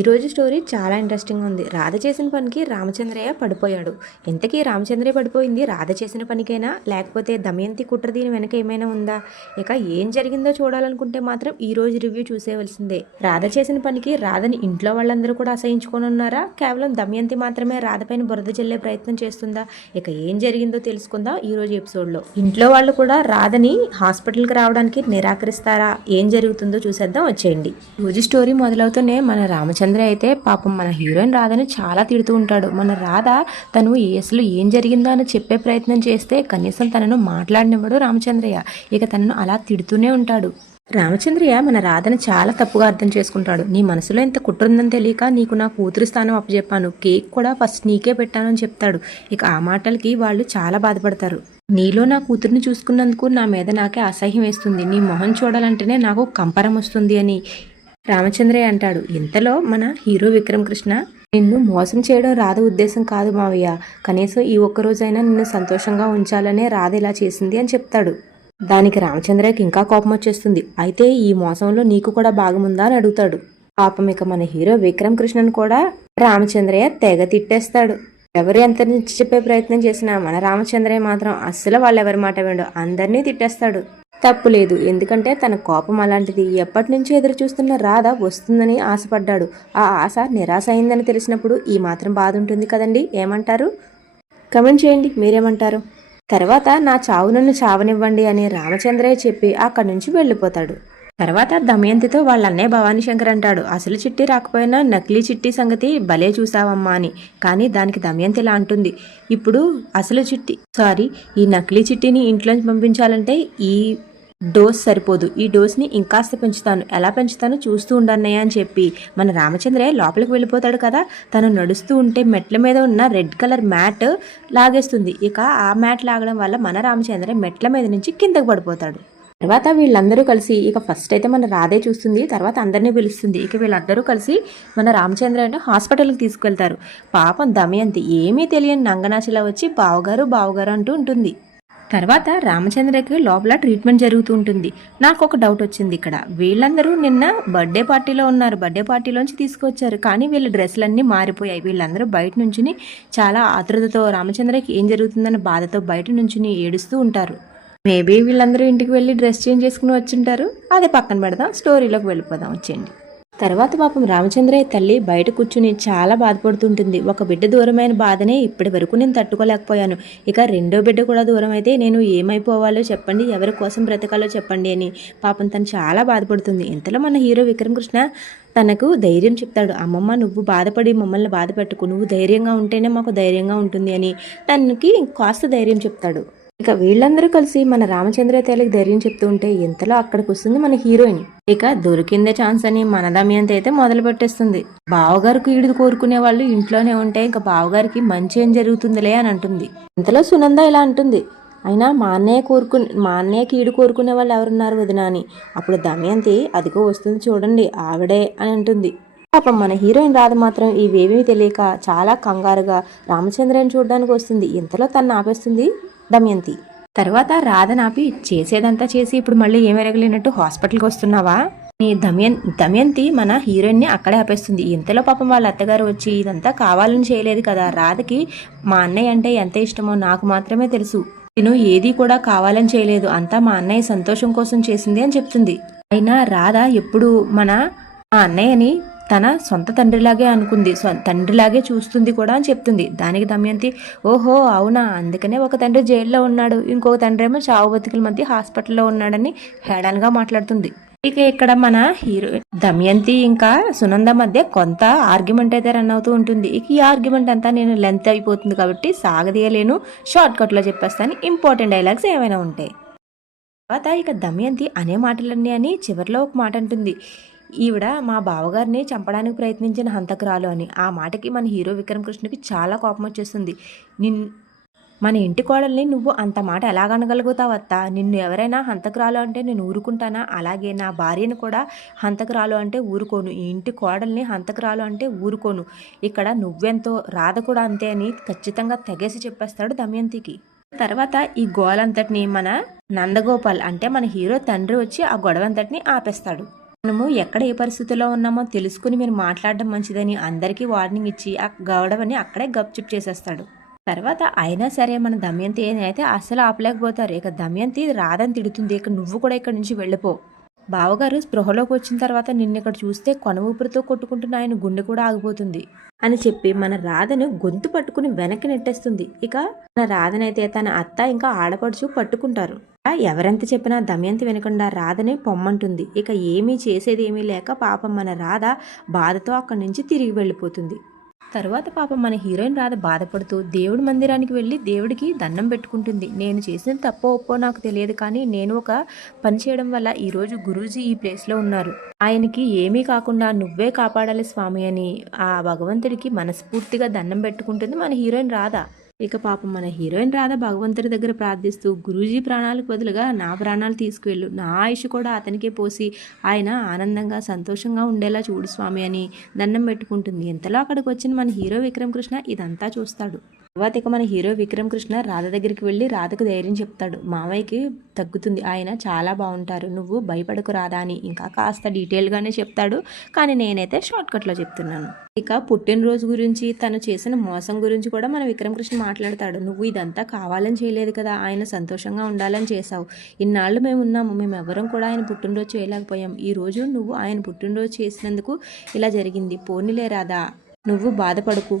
ఈరోజు స్టోరీ చాలా ఇంట్రెస్టింగ్గా ఉంది. రాధ చేసిన పనికి రామచంద్రయ్య పడిపోయాడు. ఇంతకీ రామచంద్రయ్య పడిపోయింది రాధ చేసిన పనికైనా, లేకపోతే దమయంతి కుట్ర దీని వెనక ఏమైనా ఉందా? ఇక ఏం జరిగిందో చూడాలనుకుంటే మాత్రం ఈరోజు రివ్యూ చూసేవలసిందే. రాధ చేసిన పనికి రాధని ఇంట్లో వాళ్ళందరూ కూడా అసహించుకొని ఉన్నారా? కేవలం దమయంతి మాత్రమే రాధపైన బురద జల్లే ప్రయత్నం చేస్తుందా? ఇక ఏం జరిగిందో తెలుసుకుందాం ఈరోజు ఎపిసోడ్లో. ఇంట్లో వాళ్ళు కూడా రాధని హాస్పిటల్కి రావడానికి నిరాకరిస్తారా? ఏం జరుగుతుందో చూసేద్దాం, వచ్చేయండి. రోజు స్టోరీ మొదలవుతూనే మన రామచంద్ర అయితే పాపం మన హీరోయిన్ రాధని చాలా తిడుతూ ఉంటాడు. మన రాధ తను అసలు ఏం జరిగిందో అని చెప్పే ప్రయత్నం చేస్తే కనీసం తనను మాట్లాడినవాడు రామచంద్రయ్య. ఇక తనను అలా తిడుతూనే ఉంటాడు. రామచంద్రయ్య మన రాధని చాలా తప్పుగా అర్థం చేసుకుంటాడు. నీ మనసులో ఎంత కుట్రుందని తెలియక నీకు నా కూతురు స్థానం అప్పచెప్పాను, కేక్ కూడా ఫస్ట్ నీకే పెట్టాను అని చెప్తాడు. ఇక ఆ మాటలకి వాళ్ళు చాలా బాధపడతారు. నీలో నా కూతుర్ని చూసుకున్నందుకు నా మీద నాకే అసహ్యం వేస్తుంది, నీ మొహం చూడాలంటేనే నాకు కంపరం వస్తుంది అని రామచంద్రయ్య అంటాడు. ఇంతలో మన హీరో విక్రమ్ కృష్ణ, నిన్ను మోసం చేయడం రాధ ఉద్దేశం కాదు మావయ్య, కనీసం ఈ ఒక్కరోజైనా నిన్ను సంతోషంగా ఉంచాలనే రాధ ఇలా చేసింది అని చెప్తాడు. దానికి రామచంద్రయ్యకి ఇంకా కోపం వచ్చేస్తుంది. అయితే ఈ మోసంలో నీకు కూడా భాగముందా అని అడుగుతాడు. పాపం ఇక మన హీరో విక్రమ్ కృష్ణను కూడా రామచంద్రయ్య తెగ తిట్టేస్తాడు. ఎవరు ఎంత నుంచి చెప్పే ప్రయత్నం చేసినా మన రామచంద్రయ్య మాత్రం అస్సలు వాళ్ళెవరి మాట వినడు, అందరినీ తిట్టేస్తాడు. తప్పు లేదు, ఎందుకంటే తన కోపం అలాంటిది. ఎప్పటి నుంచో ఎదురు చూస్తున్న రాధ వస్తుందని ఆశపడ్డాడు. ఆ ఆశ నిరాశ అయిందని తెలిసినప్పుడు ఈ మాత్రం బాధ ఉంటుంది కదండి. ఏమంటారు? కమెంట్ చేయండి, మీరేమంటారు? తర్వాత నా చావు నన్ను చావనివ్వండి అని రామచంద్రయ్య చెప్పి అక్కడి నుంచి వెళ్ళిపోతాడు. తర్వాత దమయంతితో వాళ్ళ అన్నయ్య భవానీ శంకర్ అంటాడు, అసలు చిట్టి రాకపోయినా నకిలీ చిట్టి సంగతి భలే చూసావమ్మా అని. కానీ దానికి దమయంతి ఇలా అంటుంది, ఇప్పుడు అసలు ఈ నకిలీ చిట్టిని ఇంట్లోంచి పంపించాలంటే ఈ డోస్ సరిపోదు, ఈ డోస్ని ఇంకాస్త పెంచుతాను, ఎలా పెంచుతానో చూస్తూ ఉండన్నయ్య అని చెప్పి మన రామచంద్రయ్య లోపలికి వెళ్ళిపోతాడు కదా. తను నడుస్తూ ఉంటే మెట్ల మీద ఉన్న రెడ్ కలర్ మ్యాట్ లాగేస్తుంది. ఇక ఆ మ్యాట్ లాగడం వల్ల మన రామచంద్రయ్య మెట్ల మీద నుంచి కిందకు పడిపోతాడు. తర్వాత వీళ్ళందరూ కలిసి, ఇక ఫస్ట్ అయితే మన రాధే చూస్తుంది, తర్వాత అందరినీ పిలుస్తుంది. ఇక వీళ్ళందరూ కలిసి మన రామచంద్రయ్యను హాస్పిటల్కి తీసుకెళ్తారు. పాపం దమయంతి ఏమీ తెలియని నంగనాచిలా వచ్చి బావగారు అంటూ ఉంటుంది. తర్వాత రామచంద్రకి లోపల ట్రీట్మెంట్ జరుగుతూ ఉంటుంది. నాకు ఒక డౌట్ వచ్చింది. ఇక్కడ వీళ్ళందరూ నిన్న బర్త్డే పార్టీలో ఉన్నారు, బర్త్డే పార్టీలోంచి తీసుకొచ్చారు, కానీ వీళ్ళ డ్రెస్సులన్నీ మారిపోయాయి. వీళ్ళందరూ బయట నుంచుని చాలా ఆతృతతో రామచంద్రకి ఏం జరుగుతుందన్న బాధతో బయట నుంచుని ఏడుస్తూ ఉంటారు. మేబీ వీళ్ళందరూ ఇంటికి వెళ్ళి డ్రెస్ చేంజ్ చేసుకుని వచ్చింటారు. అదే పక్కన పెడదాం, స్టోరీలోకి వెళ్ళిపోదాం, వచ్చేయండి. తర్వాత పాపం రామచంద్రయ్య తల్లి బయట కూర్చుని చాలా బాధపడుతుంటుంది. ఒక బిడ్డ దూరమైన బాధనే ఇప్పటి వరకు నేను తట్టుకోలేకపోయాను, ఇక రెండో బిడ్డ కూడా దూరం అయితే నేను ఏమైపోవాలో చెప్పండి, ఎవరి కోసం బ్రతకాలో చెప్పండి అని పాపం తను చాలా బాధపడుతుంది. ఇంతలో మన హీరో విక్రమ్ కృష్ణ తనకు ధైర్యం చెప్తాడు. అమ్మమ్మ, నువ్వు బాధపడి మమ్మల్ని బాధ పెట్టుకు, నువ్వు ధైర్యంగా ఉంటేనే మాకు ధైర్యంగా ఉంటుంది అని తనకి కాస్త ధైర్యం చెప్తాడు. ఇక వీళ్ళందరూ కలిసి మన రామచంద్రయ్య తల్లికి ధైర్యం చెప్తూ ఉంటే ఇంతలో అక్కడికి వస్తుంది మన హీరోయిన్. ఇక దొరికిందే ఛాన్స్ అని మన దమయంతి అయితే మొదలు పెట్టేస్తుంది. బావగారికి ఈడు కోరుకునే వాళ్ళు ఇంట్లోనే ఉంటే ఇంకా బావగారికి మంచి ఏం జరుగుతుందిలే అని అంటుంది. ఇంతలో సునంద ఇలా అంటుంది, అయినా మా అన్నయ్యకి ఈడు కోరుకునే వాళ్ళు ఎవరున్నారు వదినా అని. అప్పుడు దమయంతి, అదిగో వస్తుంది చూడండి ఆవిడే అని అంటుంది. పాపం మన హీరోయిన్ రాధ మాత్రం ఇవేమీ తెలియక చాలా కంగారుగా రామచంద్రయ్యని చూడడానికి వస్తుంది. ఇంతలో తను ఆపేస్తుంది దమయంతి. తర్వాత రాధనాపి, చేసేదంతా చేసి ఇప్పుడు మళ్ళీ ఏం ఎరగలేనట్టు హాస్పిటల్కి వస్తున్నావా? నీ దమయంతి మన హీరోయిన్ని అక్కడే ఆపేస్తుంది. ఇంతలో పాపం వాళ్ళ అత్తగారు వచ్చి, ఇదంతా కావాలని చేయలేదు కదా, రాధకి మా అన్నయ్య అంటే ఎంత ఇష్టమో నాకు మాత్రమే తెలుసు, నేను ఏది కూడా కావాలని చేయలేదు, అంతా మా అన్నయ్య సంతోషం కోసం చేసింది అని చెప్తుంది. అయినా రాధ ఎప్పుడు మా అన్నయ్యని తన సొంత తండ్రిలాగే అనుకుంది, తండ్రిలాగే చూస్తుంది కూడా అని చెప్తుంది. దానికి దమయంతి, ఓహో అవునా, అందుకనే ఒక తండ్రి జైల్లో ఉన్నాడు, ఇంకొక తండ్రి ఏమో చావు బతికల మధ్య హాస్పిటల్లో ఉన్నాడని హేళనగా మాట్లాడుతుంది. ఇక ఇక్కడ మన హీరో దమయంతి ఇంకా సునంద మధ్య కొంత ఆర్గ్యుమెంట్ అయితే రన్ అవుతూ ఉంటుంది. ఇక ఈ ఆర్గ్యుమెంట్ అంతా నేను లెంత్ అయిపోతుంది కాబట్టి సాగదీయలేను, షార్ట్ కట్లో చెప్పేస్తాను, ఇంపార్టెంట్ డైలాగ్స్ ఏమైనా ఉంటాయి. తర్వాత ఇక దమయంతి అనే మాటలన్నీ అని చివరిలో ఒక మాట అంటుంది, ఈవిడ మా బావగారిని చంపడానికి ప్రయత్నించిన హంతకురాలు అని. ఆ మాటకి మన హీరో విక్రమ్ కృష్ణకి చాలా కోపం వచ్చేస్తుంది. మన ఇంటి కోడల్ని నువ్వు అంత మాట ఎలాగనగలుగుతావత్తా? నిన్ను ఎవరైనా హంతకురాలు అంటే నేను ఊరుకుంటానా? అలాగే నా భార్యను కూడా హంతకురాలు అంటే ఊరుకోను, ఈ ఇంటి కోడల్ని హంతకురాలు అంటే ఊరుకోను, ఇక్కడ నువ్వెంతో రాధ కూడా అంతే అని ఖచ్చితంగా తెగేసి చెప్పేస్తాడు దమయంతికి. తర్వాత ఈ గోలంతటిని మన నందగోపాల్ అంటే మన హీరో తండ్రి వచ్చి ఆ గొడవంతటిని ఆపేస్తాడు. మనము ఎక్కడ ఏ పరిస్థితుల్లో ఉన్నామో తెలుసుకుని మీరు మాట్లాడడం మంచిదని అందరికీ వార్నింగ్ ఇచ్చి ఆ గొడవని అక్కడే గప్చుప్ చేసేస్తాడు. తర్వాత అయినా సరే మన దమయంతి అయితే అస్సలు ఆపలేకపోతారు. ఇక దమయంతి రాధని తిడుతుంది, ఇక నువ్వు కూడా ఇక్కడి నుంచి వెళ్ళిపో. బావగారు స్పృహలోకి వచ్చిన తర్వాత నిన్నిక్కడ చూస్తే కొన ఊపిరితో కొట్టుకుంటున్న ఆయన గుండె కూడా ఆగిపోతుంది అని చెప్పి మన రాధను గొంతు పట్టుకుని వెనక్కి నెట్టేస్తుంది. ఇక మన రాధనైతే తన అత్త ఇంకా ఆడపడుచు పట్టుకుంటారు. ఎవరెంత చెప్పినా దమయంతి వినకుండా రాధని పొమ్మంటుంది. ఇక ఏమీ చేసేదేమీ లేక పాపం మన రాధ బాధతో అక్కడి నుంచి తిరిగి వెళ్ళిపోతుంది. తర్వాత పాపం మన హీరోయిన్ రాధ బాధపడుతూ దేవుడి మందిరానికి వెళ్ళి దేవుడికి దండం పెట్టుకుంటుంది. నేను చేసిన తప్పో ఒప్పో నాకు తెలియదు, కానీ నేను ఒక పని చేయడం వల్ల ఈరోజు గురూజీ ఈ ప్లేస్లో ఉన్నారు. ఆయనకి ఏమీ కాకుండా నువ్వే కాపాడాలి స్వామి అని ఆ భగవంతుడికి మనస్ఫూర్తిగా దండం పెట్టుకుంటుంది మన హీరోయిన్ రాధ. ఇక పాపం మన హీరోయిన్ రాధ భగవంతుడి దగ్గర ప్రార్థిస్తూ గురూజీ ప్రాణాలకు బదులుగా నా ప్రాణాలు తీసుకువెళ్ళు, నా ఆయుష్ కూడా అతనికే పోసి ఆయన ఆనందంగా సంతోషంగా ఉండేలా చూడు స్వామి అని దండం పెట్టుకుంటుంది. ఇంతలో అక్కడికి వచ్చిన మన హీరో విక్రమ్ కృష్ణ ఇదంతా చూస్తాడు. తర్వాత ఇక మన హీరో విక్రమ్ కృష్ణ రాధ దగ్గరికి వెళ్ళి రాధకు ధైర్యం చెప్తాడు. మావయ్యకి తగ్గుతుంది, ఆయన చాలా బాగుంటారు, నువ్వు భయపడకు రాధా అని ఇంకా కాస్త డీటెయిల్గానే చెప్తాడు. కానీ నేనైతే షార్ట్కట్లో చెప్తున్నాను. ఇక పుట్టినరోజు గురించి తను చేసిన మోసం గురించి కూడా మన విక్రమ్ కృష్ణ మాట్లాడతాడు. నువ్వు ఇదంతా కావాలని చేయలేదు కదా, ఆయన సంతోషంగా ఉండాలని చేసావు. ఇన్నాళ్ళు మేము ఉన్నాము, మేము ఎవరం కూడా ఆయన పుట్టినరోజు చేయలేకపోయాం. ఈరోజు నువ్వు ఆయన పుట్టినరోజు చేసినందుకు ఇలా జరిగింది. పోనీలే రాధా, నువ్వు బాధపడకు,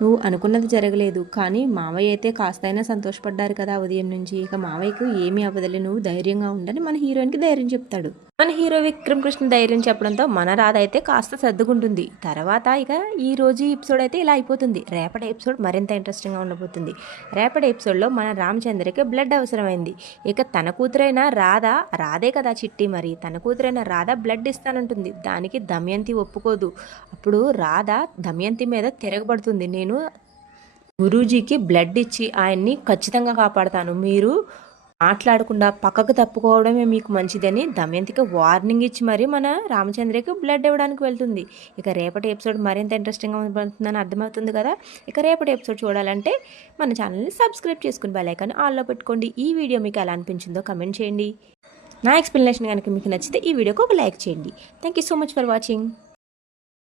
నువ్వు అనుకున్నది జరగలేదు, కానీ మావయ్య అయితే కాస్తైనా సంతోషపడ్డారు కదా ఉదయం నుంచి. ఇక మావయ్యకు ఏమీ అవ్వదలే, నువ్వు ధైర్యంగా ఉండని మన హీరోయిన్కి ధైర్యం చెప్తాడు. మన హీరో విక్రమ్ కృష్ణ ధైర్యం చెప్పడంతో మన రాధ అయితే కాస్త సర్దుకుంటుంది. తర్వాత ఇక ఈ రోజు ఎపిసోడ్ అయితే ఇలా అయిపోతుంది. రేపటి ఎపిసోడ్ మరింత ఇంట్రెస్టింగ్గా ఉండబోతుంది. రేపటి ఎపిసోడ్లో మన రామచంద్రకి బ్లడ్ అవసరమైంది. ఇక తన కూతురైన రాధే కదా చిట్టి, మరి తన కూతురైన రాధ బ్లడ్ ఇస్తానంటుంది. దానికి దమయంతి ఒప్పుకోదు. అప్పుడు రాధ దమయంతి మీద తిరగబడుతుంది. నేను గురూజీకి బ్లడ్ ఇచ్చి ఆయన్ని ఖచ్చితంగా కాపాడతాను, మీరు మాట్లాడకుండా పక్కకు తప్పుకోవడమే మీకు మంచిదని దమయంతికి వార్నింగ్ ఇచ్చి మరి మన రామచంద్రకి బ్లడ్ ఇవ్వడానికి వెళ్తుంది. ఇక రేపటి ఎపిసోడ్ మరింత ఇంట్రెస్టింగ్గా ఉంటుందని అర్థమవుతుంది కదా. ఇక రేపటి ఎపిసోడ్ చూడాలంటే మన ఛానల్ని సబ్స్క్రైబ్ చేసుకుని బెల్ ఐకాన్ ఆల్లో పెట్టుకోండి. ఈ వీడియో మీకు ఎలా అనిపించిందో కమెంట్ చేయండి. నా ఎక్స్ప్లెనేషన్ కనుక మీకు నచ్చితే ఈ వీడియోకి ఒక లైక్ చేయండి. Thank you so much for watching.